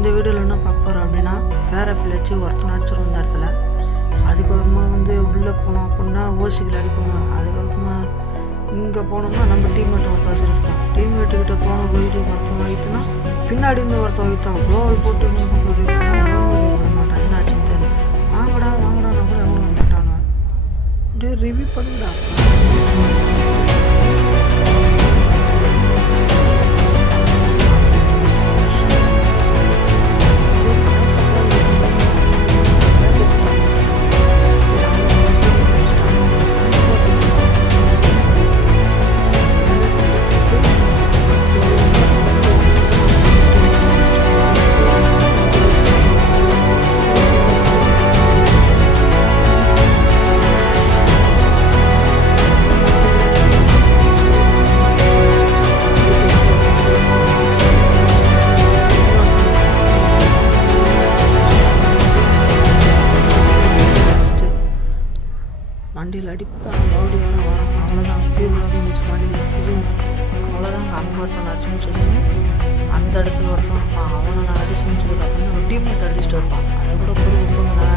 இந்த வீடியோவில் என்ன பார்க்க போகிறோம் அப்படின்னா பேரப்பில் வச்சு ஒருத்தனை அடிச்சிடும் இந்த இடத்துல. அதுக்கப்புறமா உள்ளே போனோம் அப்படின்னா ஓசிகள் அடிப்போங்க. அதுக்கப்புறமா இங்கே போனோம்னா நம்ம டீம்மேட் ஒருத்தர் வச்சுருப்போம். டீம்மேட்டுக்கிட்ட போயிட்டு ஒருத்தன் வைத்துனா பின்னாடி இருந்து ஒருத்தன் வைத்தான். க்ளோவல் போட்டு பண்ண மாட்டான். என்ன ஆச்சுன்னு தெரியல. வாங்கடா வாங்கடா கூட எவ்வளோ மாட்டானு அப்படியே ரிவ்யூ பண்ணுடா. வண்டியில் அடிப்பான், மறுபடி வரான். அவ்வளோதான் ஃபீவராக இருந்துச்சு வண்டியில். அவ்வளோதான் அங்கே ஒருத்தன் அடிச்சுன்னு சொல்லுங்க. அந்த இடத்துல ஒருத்தன் இருப்பான். அவனை நான் அடிச்சுன்னு சொல்லி அப்படின்னு ஒரு டீம்மேட் அடிச்சுட்டு இருப்பான். அதை கூட பொருள் நான்